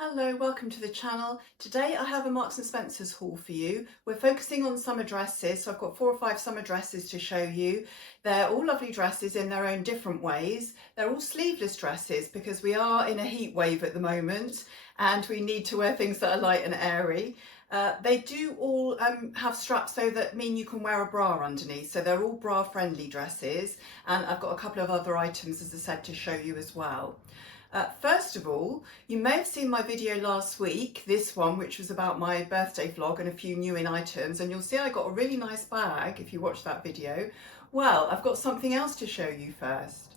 Hello, welcome to the channel. Today I have a Marks and Spencer's haul for you. We're focusing on summer dresses, so I've got 4 or 5 summer dresses to show you. They're all lovely dresses in their own different ways. They're all sleeveless dresses because we are in a heat wave at the moment and we need to wear things that are light and airy. They do all have straps so that mean you can wear a bra underneath, so they're all bra friendly dresses, and I've got a couple of other items, as I said, to show you as well. First of all, you may have seen my video last week, this one, which was about my birthday vlog and a few new in items, and you'll see I got a really nice bag if you watch that video. Well, I've got something else to show you first.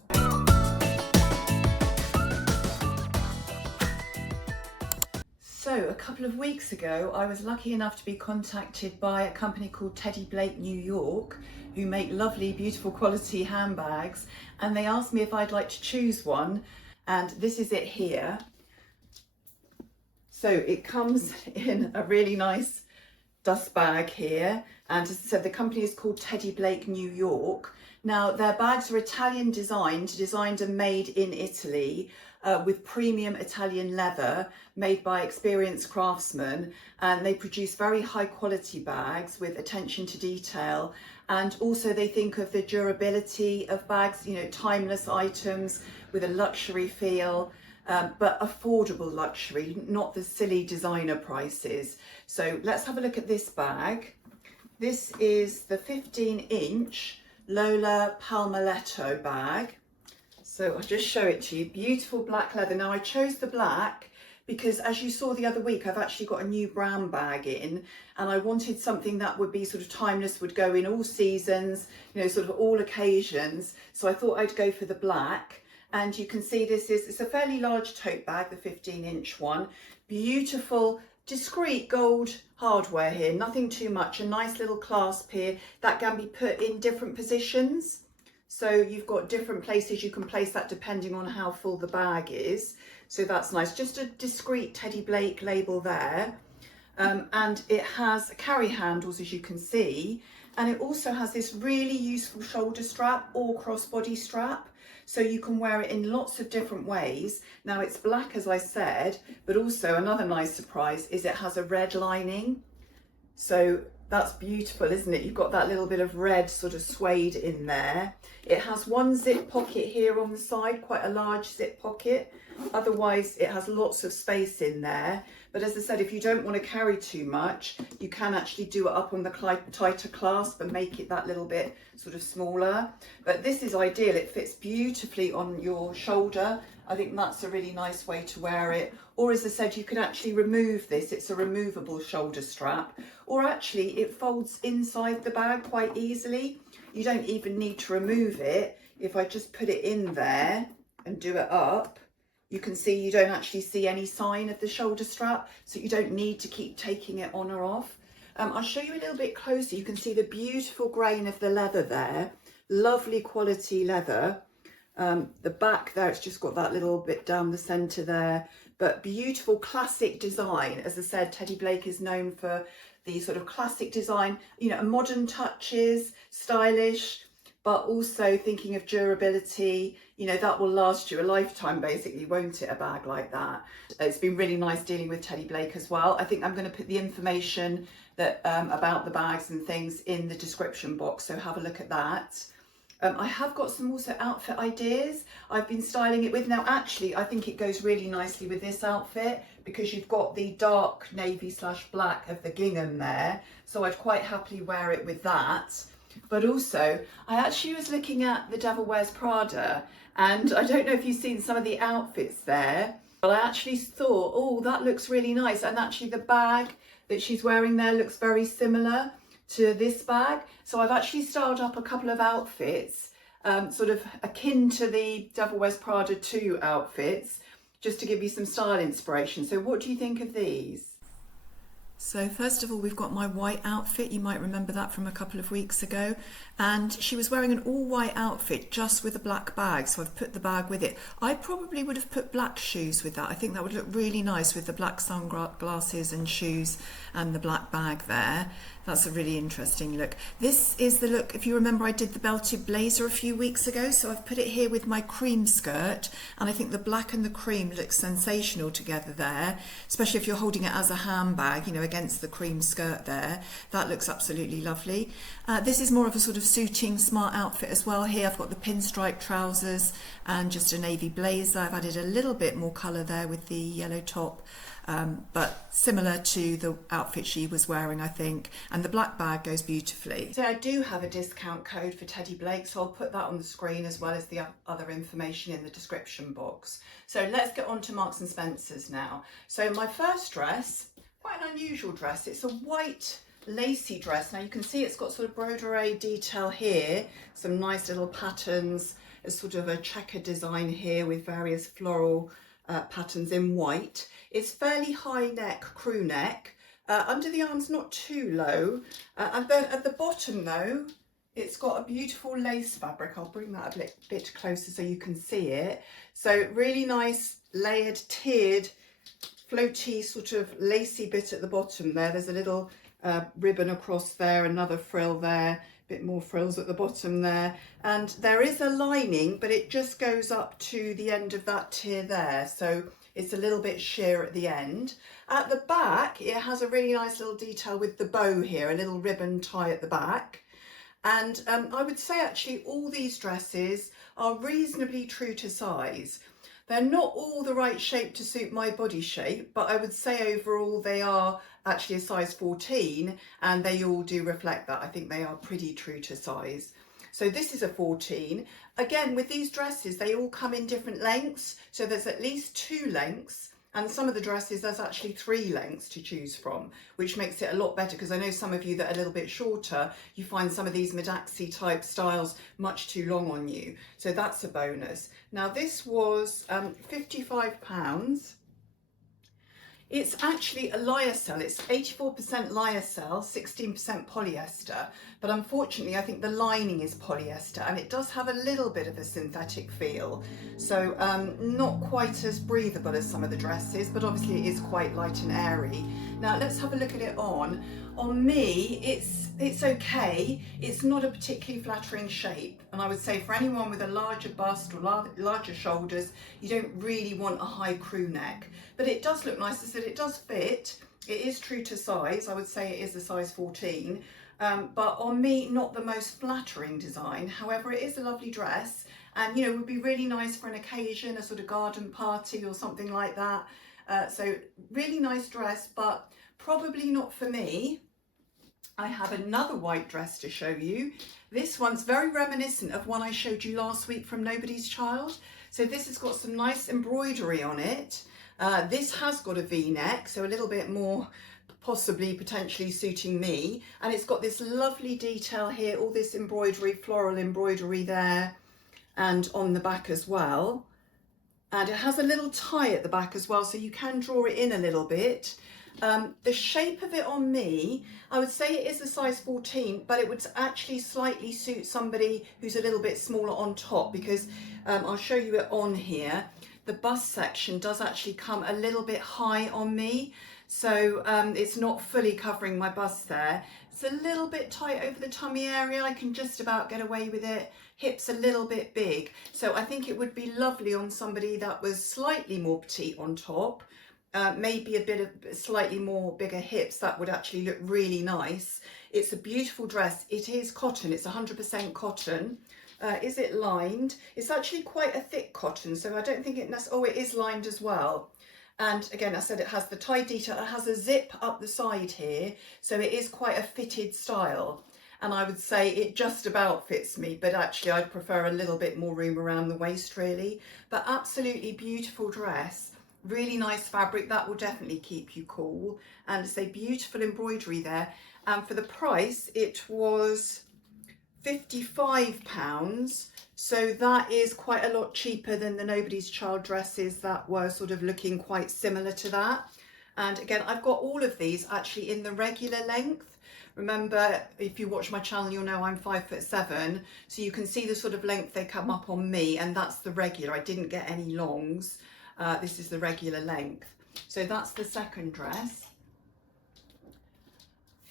So a couple of weeks ago, I was lucky enough to be contacted by a company called teddyblake New York, who make lovely, beautiful quality handbags, and they asked me if I'd like to choose one. And this is it here. So it comes in a really nice dust bag here, and as I said, the company is called teddyblake New York. Now their bags are Italian designed and made in Italy, with premium Italian leather made by experienced craftsmen, and they produce very high quality bags with attention to detail, and also they think of the durability of bags, you know, timeless items with a luxury feel, but affordable luxury, not the silly designer prices. So let's have a look at this bag. This is the 15-inch Lola Palmoletto bag. So I'll just show it to you. Beautiful black leather. Now I chose the black because, as you saw the other week, I've actually got a new brown bag in, and I wanted something that would be sort of timeless, would go in all seasons, you know, sort of all occasions. So I thought I'd go for the black. And you can see it's a fairly large tote bag, the 15-inch one. Beautiful, discreet gold hardware here, nothing too much. A nice little clasp here that can be put in different positions. So you've got different places you can place that depending on how full the bag is. So that's nice. Just a discreet teddyblake label there. And it has carry handles, as you can see. And it also has this really useful shoulder strap or crossbody strap. So you can wear it in lots of different ways. Now it's black, as I said, but also another nice surprise is it has a red lining. So that's beautiful, isn't it? You've got that little bit of red sort of suede in there. It has one zip pocket here on the side, quite a large zip pocket. Otherwise, it has lots of space in there. But as I said, if you don't want to carry too much, you can actually do it up on the tighter clasp and make it that little bit sort of smaller. But this is ideal. It fits beautifully on your shoulder. I think that's a really nice way to wear it. Or as I said, you can actually remove this. It's a removable shoulder strap. Or actually, it folds inside the bag quite easily. You don't even need to remove it. If I just put it in there and do it up, you can see you don't actually see any sign of the shoulder strap, so you don't need to keep taking it on or off. I'll show you a little bit closer. You can see the beautiful grain of the leather there. Lovely quality leather. The back there, it's just got that little bit down the centre there, but beautiful classic design. As I said, teddyblake is known for the sort of classic design, you know, modern touches, stylish, but also thinking of durability. You know, that will last you a lifetime basically, won't it, a bag like that? It's been really nice dealing with teddyblake as well. I think I'm going to put the information that about the bags and things in the description box, so have a look at that. I have got some also outfit ideas I've been styling it with. Now actually I think it goes really nicely with this outfit because you've got the dark navy / black of the gingham there, so I'd quite happily wear it with that. But also I actually was looking at the Devil Wears Prada, and I don't know if you've seen some of the outfits there, but I actually thought, oh, that looks really nice, and actually the bag that she's wearing there looks very similar to this bag. So I've actually styled up a couple of outfits sort of akin to the Devil Wears Prada 2 outfits, just to give you some style inspiration. So what do you think of these? So first of all, we've got my white outfit. You might remember that from a couple of weeks ago. And she was wearing an all white outfit just with a black bag. So I've put the bag with it. I probably would have put black shoes with that. I think that would look really nice with the black sunglasses and shoes and the black bag there. That's a really interesting look. This is the look, if you remember, I did the belted blazer a few weeks ago. So I've put it here with my cream skirt. And I think the black and the cream look sensational together there, especially if you're holding it as a handbag, you know, against the cream skirt there. That looks absolutely lovely. This is more of a sort of suiting smart outfit as well. Here I've got the pinstripe trousers and just a navy blazer. I've added a little bit more colour there with the yellow top, but similar to the outfit she was wearing, I think. And the black bag goes beautifully. So I do have a discount code for teddyblake, so I'll put that on the screen as well as the other information in the description box. So let's get on to Marks and Spencer's now. So my first dress, quite an unusual dress. It's a white lacy dress. Now you can see it's got sort of broderie detail here, some nice little patterns, a sort of a checker design here with various floral patterns in white. It's fairly high neck, crew neck, under the arms not too low, and then at the bottom though it's got a beautiful lace fabric. I'll bring that a bit closer so you can see it. So really nice layered, tiered, floaty sort of lacy bit at the bottom there. There's a little ribbon across there, another frill there, a bit more frills at the bottom there, and there is a lining, but it just goes up to the end of that tier there, so it's a little bit sheer at the end. At the back it has a really nice little detail with the bow here, a little ribbon tie at the back. And I would say actually all these dresses are reasonably true to size. They're not all the right shape to suit my body shape, but I would say overall they are actually a size 14, and they all do reflect that. I think they are pretty true to size. So this is a 14. Again, with these dresses, they all come in different lengths. So there's at least 2 lengths, and some of the dresses there's actually 3 lengths to choose from, which makes it a lot better, because I know some of you that are a little bit shorter, you find some of these Midaxi type styles much too long on you. So that's a bonus. Now this was £55. It's actually a lyocell. It's 84% lyocell, 16% polyester, but unfortunately I think the lining is polyester, and it does have a little bit of a synthetic feel, so not quite as breathable as some of the dresses, but obviously it is quite light and airy. Now let's have a look at it on. On me, it's okay. It's not a particularly flattering shape, and I would say for anyone with a larger bust or larger shoulders, you don't really want a high crew neck. But it does look nice. I said it does fit. It is true to size. I would say it is a size 14. But on me, not the most flattering design. However, it is a lovely dress, and you know, would be really nice for an occasion, a sort of garden party or something like that. So really nice dress, but probably not for me. I have another white dress to show you. This one's very reminiscent of one I showed you last week from Nobody's Child. So this has got some nice embroidery on it. This has got a V-neck, so a little bit more possibly potentially suiting me, and it's got this lovely detail here, all this embroidery, floral embroidery there and on the back as well, and it has a little tie at the back as well, so you can draw it in a little bit. The shape of it on me, I would say it is a size 14, but it would actually slightly suit somebody who's a little bit smaller on top, because I'll show you it on here. The bust section does actually come a little bit high on me, so it's not fully covering my bust there. It's a little bit tight over the tummy area. I can just about get away with it. Hips a little bit big, so I think it would be lovely on somebody that was slightly more petite on top. Maybe a bit of slightly more bigger hips. That would actually look really nice. It's a beautiful dress. It is cotton. It's 100% cotton. Is it lined? It's actually quite a thick cotton, so I don't think it necessarily, oh, it is lined as well. And again, I said it has the tie detail. It has a zip up the side here, so it is quite a fitted style. And I would say it just about fits me, but actually I'd prefer a little bit more room around the waist really. But absolutely beautiful dress. Really nice fabric. That will definitely keep you cool. And it's a beautiful embroidery there. And for the price, it was £55, so that is quite a lot cheaper than the Nobody's Child dresses that were sort of looking quite similar to that. And again, I've got all of these actually in the regular length. Remember, if you watch my channel, you'll know I'm 5'7", so you can see the sort of length they come up on me, and that's the regular. I didn't get any longs. This is the regular length. So that's the second dress.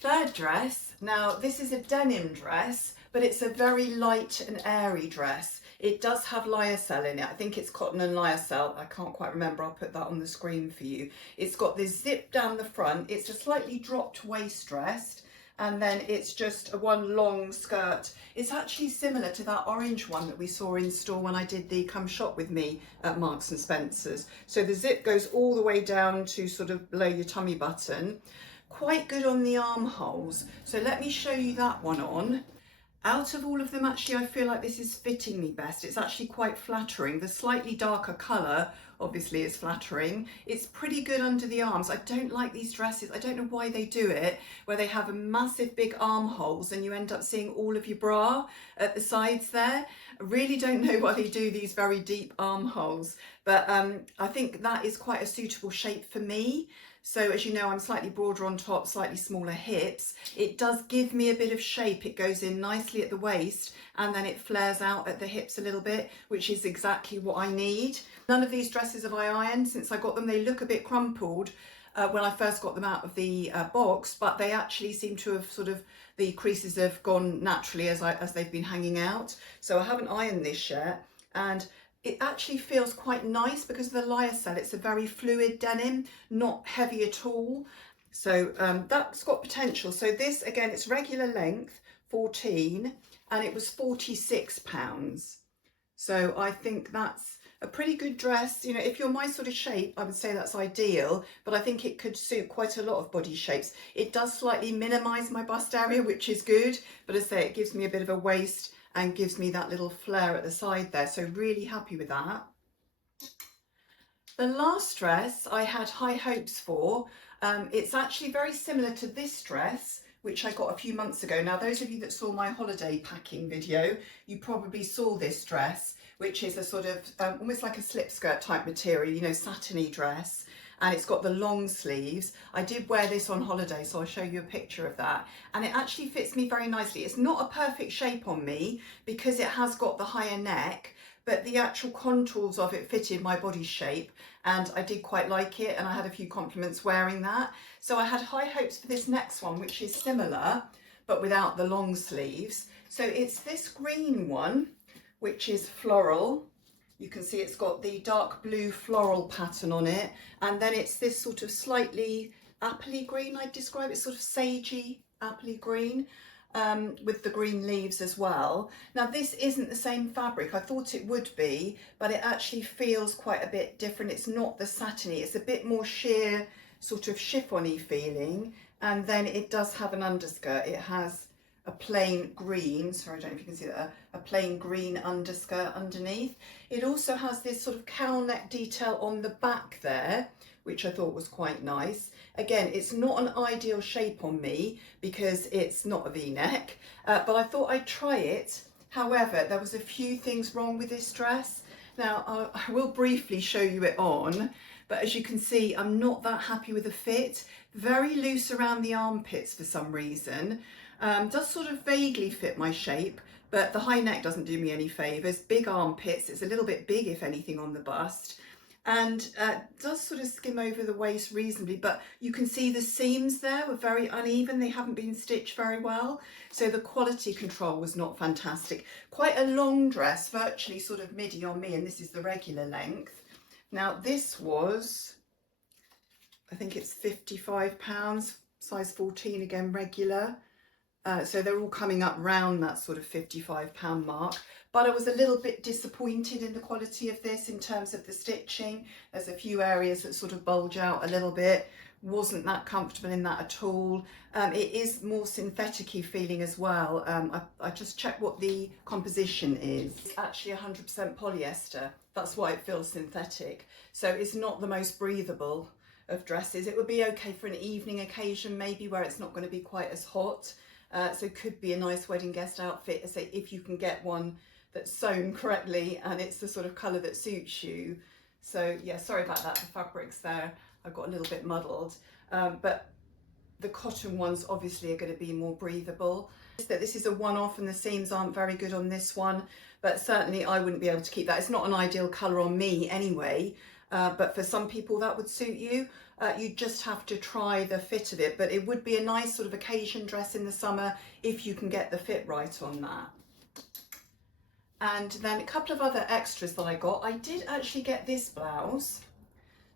Third dress, now this is a denim dress, but it's a very light and airy dress. It does have Lyocell in it. I think it's cotton and Lyocell. I can't quite remember. I'll put that on the screen for you. It's got this zip down the front. It's a slightly dropped waist dress, and then it's just a one long skirt. It's actually similar to that orange one that we saw in store when I did the Come Shop With Me at Marks and Spencer's. So the zip goes all the way down to sort of below your tummy button. Quite good on the armholes. So let me show you that one on. Out of all of them, actually, I feel like this is fitting me best. It's actually quite flattering. The slightly darker colour, obviously, is flattering. It's pretty good under the arms. I don't like these dresses. I don't know why they do it, where they have a massive big armholes and you end up seeing all of your bra at the sides there. I really don't know why they do these very deep armholes, but I think that is quite a suitable shape for me. So as you know, I'm slightly broader on top, slightly smaller hips. It does give me a bit of shape. It goes in nicely at the waist and then it flares out at the hips a little bit, which is exactly what I need. None of these dresses have I ironed since I got them. They look a bit crumpled when I first got them out of the box, but they actually seem to have sort of, the creases have gone naturally as they've been hanging out. So I haven't ironed this yet. And it actually feels quite nice because of the Lyocell. It's a very fluid denim, not heavy at all. So that's got potential. So this, again, it's regular length, 14, and it was £46. So I think that's a pretty good dress. You know, if you're my sort of shape, I would say that's ideal, but I think it could suit quite a lot of body shapes. It does slightly minimise my bust area, which is good, but as I say, it gives me a bit of a waist and gives me that little flare at the side there. So really happy with that. The last dress I had high hopes for. It's actually very similar to this dress, which I got a few months ago. Now, those of you that saw my holiday packing video, you probably saw this dress, which is a sort of almost like a slip skirt type material, you know, satiny dress. And it's got the long sleeves. I did wear this on holiday, so I'll show you a picture of that. And it actually fits me very nicely. It's not a perfect shape on me because it has got the higher neck, but the actual contours of it fitted my body shape and I did quite like it, and I had a few compliments wearing that. So I had high hopes for this next one, which is similar, but without the long sleeves. So it's this green one, which is floral. You can see it's got the dark blue floral pattern on it, and then it's this sort of slightly appley green, I'd describe it, sort of sagey appley green, with the green leaves as well. Now this isn't the same fabric. I thought it would be, but it actually feels quite a bit different. It's not the satiny, it's a bit more sheer, sort of chiffon-y feeling, and then it does have an underskirt. It has a plain green, sorry, I don't know if you can see that, a plain green underskirt underneath. It also has this sort of cowl neck detail on the back there, which I thought was quite nice. Again, it's not an ideal shape on me because it's not a V-neck, but I thought I'd try it. However, there was a few things wrong with this dress. Now, I will briefly show you it on, but as you can see, I'm not that happy with the fit. Very loose around the armpits for some reason. Does sort of vaguely fit my shape, but the high neck doesn't do me any favours. Big armpits, it's a little bit big if anything on the bust, and does sort of skim over the waist reasonably, but you can see the seams there were very uneven. They haven't been stitched very well, so the quality control was not fantastic. Quite a long dress, virtually sort of midi on me, and this is the regular length. Now this was, I think it's £55, size 14 again, regular. So they're all coming up round that sort of £55 mark, but I was a little bit disappointed in the quality of this in terms of the stitching. There's a few areas that sort of bulge out a little bit. Wasn't that comfortable in that at all. It is more synthetic-y feeling as well. I just checked what the composition is. It's actually 100% polyester. That's why it feels synthetic. So it's not the most breathable of dresses. It would be okay for an evening occasion maybe where it's not going to be quite as hot. So it could be a nice wedding guest outfit, say, if you can get one that's sewn correctly and it's the sort of colour that suits you. So yeah, sorry about that, the fabrics there, I got a little bit muddled. But the cotton ones obviously are going to be more breathable. That this is a one-off and the seams aren't very good on this one, but certainly I wouldn't be able to keep that. It's not an ideal colour on me anyway, but for some people that would suit you. You just have to try the fit of it, but it would be a nice sort of occasion dress in the summer if you can get the fit right on that. And then a couple of other extras that I got. I did actually get this blouse.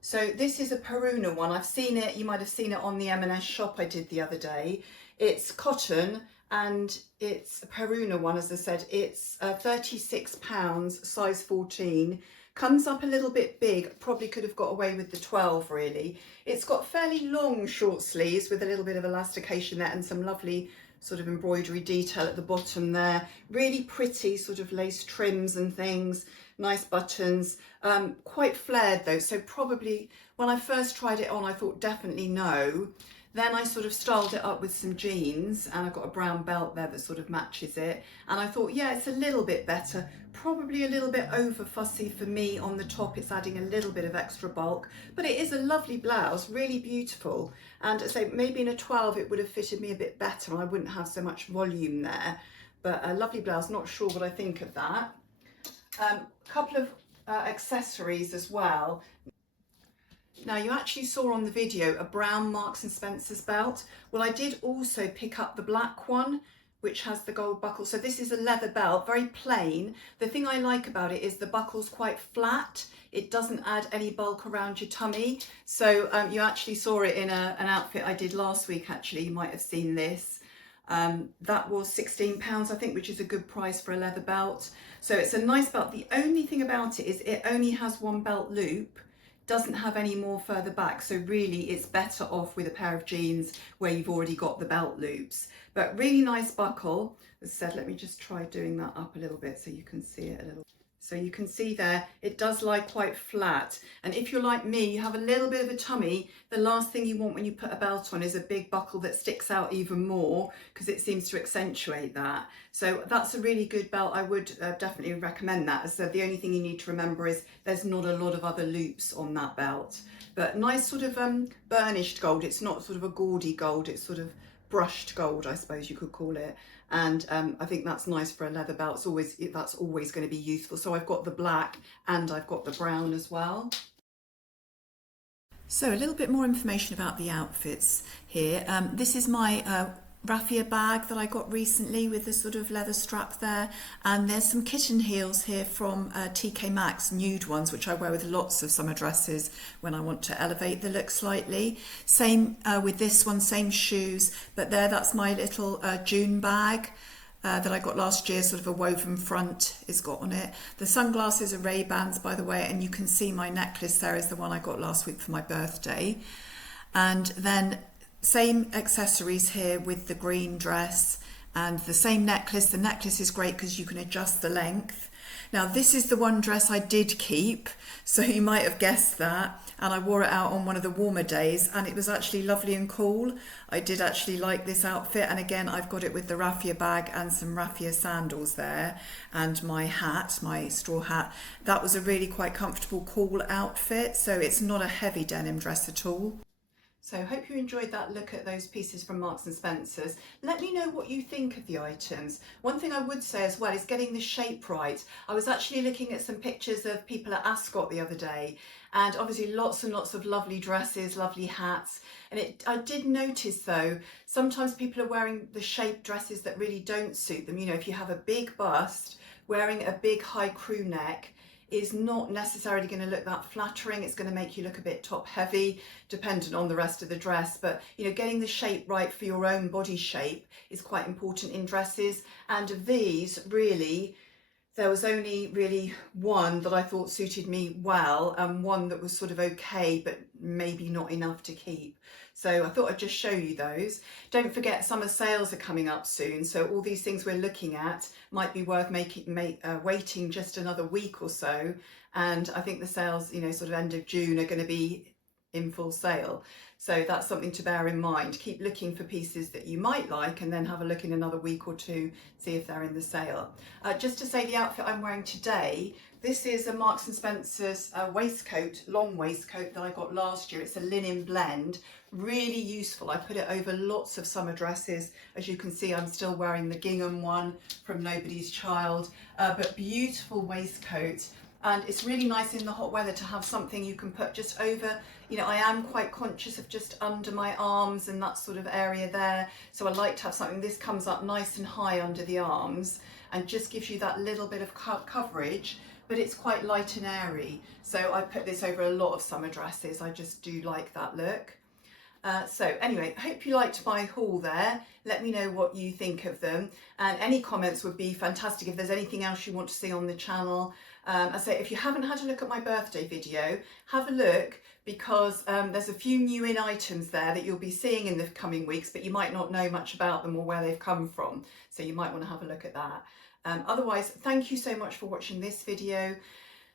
So this is a Peruna one. I've seen it, you might have seen it on the M&S shop I did the other day. It's cotton and it's a Peruna one, as I said. It's £36, size 14. Comes up a little bit big, probably could have got away with the 12 really. It's got fairly long short sleeves with a little bit of elastication there and some lovely sort of embroidery detail at the bottom there. Really pretty sort of lace trims and things. Nice buttons, quite flared though, so probably when I first tried it on I thought definitely no. Then I sort of styled it up with some jeans and I've got a brown belt there that sort of matches it, and I thought yeah, it's a little bit better, probably a little bit over fussy for me on the top. It's adding a little bit of extra bulk, but it is a lovely blouse, really beautiful, and I say maybe in a 12 it would have fitted me a bit better and I wouldn't have so much volume there, but a lovely blouse. Not sure what I think of that. A couple of accessories as well. Now you actually saw on the video a brown Marks and Spencer's belt. Well, I did also pick up the black one, which has the gold buckle. So this is a leather belt, very plain. The thing I like about it is the buckle's quite flat. It doesn't add any bulk around your tummy. So you actually saw it in an outfit I did last week actually. You might have seen this. That was £16 I think, which is a good price for a leather belt. So it's a nice belt. The only thing about it is it only has one belt loop, doesn't have any more further back, so really it's better off with a pair of jeans where you've already got the belt loops. But really nice buckle. As I said, let me just try doing that up a little bit so you can see it a little. So you can see there, it does lie quite flat. And if you're like me, you have a little bit of a tummy, the last thing you want when you put a belt on is a big buckle that sticks out even more, because it seems to accentuate that. So that's a really good belt. I would definitely recommend that. So the only thing you need to remember is there's not a lot of other loops on that belt. But nice sort of burnished gold. It's not sort of a gaudy gold, it's sort of brushed gold, I suppose you could call it. And I think that's nice for a leather belt. That's always going to be useful. So I've got the black and I've got the brown as well. So a little bit more information about the outfits here. This is my raffia bag that I got recently with this sort of leather strap there, and there's some kitten heels here from TK Maxx, nude ones, which I wear with lots of summer dresses when I want to elevate the look slightly. Same with this one, same shoes, but that's my little June bag that I got last year, sort of a woven front is got on it. The sunglasses are Ray-Bans, by the way, and you can see my necklace there is the one I got last week for my birthday. And then same accessories here with the green dress and the same necklace. The necklace is great because you can adjust the length. Now this is the one dress I did keep, so you might have guessed that, and I wore it out on one of the warmer days and it was actually lovely and cool. I did actually like this outfit, and again I've got it with the raffia bag and some raffia sandals there, and my hat, my straw hat. That was a really quite comfortable, cool outfit, so it's not a heavy denim dress at all. So I hope you enjoyed that look at those pieces from Marks and Spencer's. Let me know what you think of the items. One thing I would say as well is getting the shape right. I was actually looking at some pictures of people at Ascot the other day, and obviously lots and lots of lovely dresses, lovely hats. And I did notice though, sometimes people are wearing the shaped dresses that really don't suit them. You know, if you have a big bust, wearing a big high crew neck is not necessarily going to look that flattering. It's going to make you look a bit top heavy, dependent on the rest of the dress. But you know, getting the shape right for your own body shape is quite important in dresses. And of these, really, there was only really one that I thought suited me well, and one that was sort of okay, but maybe not enough to keep. So I thought I'd just show you those. Don't forget, summer sales are coming up soon, so all these things we're looking at might be worth waiting just another week or so. And I think the sales, you know, sort of end of June are going to be in full sale. So that's something to bear in mind. Keep looking for pieces that you might like and then have a look in another week or two, see if they're in the sale. Just to say the outfit I'm wearing today, this is a Marks and Spencer's waistcoat, long waistcoat that I got last year. It's a linen blend, really useful. I put it over lots of summer dresses. As you can see, I'm still wearing the gingham one from Nobody's Child, but beautiful waistcoat. And it's really nice in the hot weather to have something you can put just over. You know, I am quite conscious of just under my arms and that sort of area there. So I like to have something, this comes up nice and high under the arms and just gives you that little bit of coverage, but it's quite light and airy. So I put this over a lot of summer dresses. I just do like that look. So anyway, hope you liked my haul there. Let me know what you think of them, and any comments would be fantastic. If there's anything else you want to see on the channel, I say if you haven't had a look at my birthday video, have a look, because there's a few new in items there that you'll be seeing in the coming weeks, but you might not know much about them or where they've come from. So you might want to have a look at that. Otherwise, thank you so much for watching this video.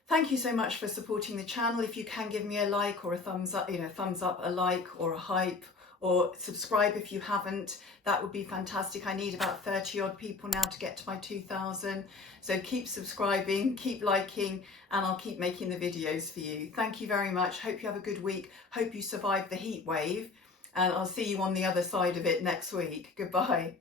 Thank you so much for supporting the channel. If you can give me a like or a thumbs up, thumbs up, a like or a hype, or subscribe if you haven't, that would be fantastic. I need about 30 odd people now to get to my 2,000. So keep subscribing, keep liking, and I'll keep making the videos for you. Thank you very much. Hope you have a good week. Hope you survive the heat wave, and I'll see you on the other side of it next week. Goodbye.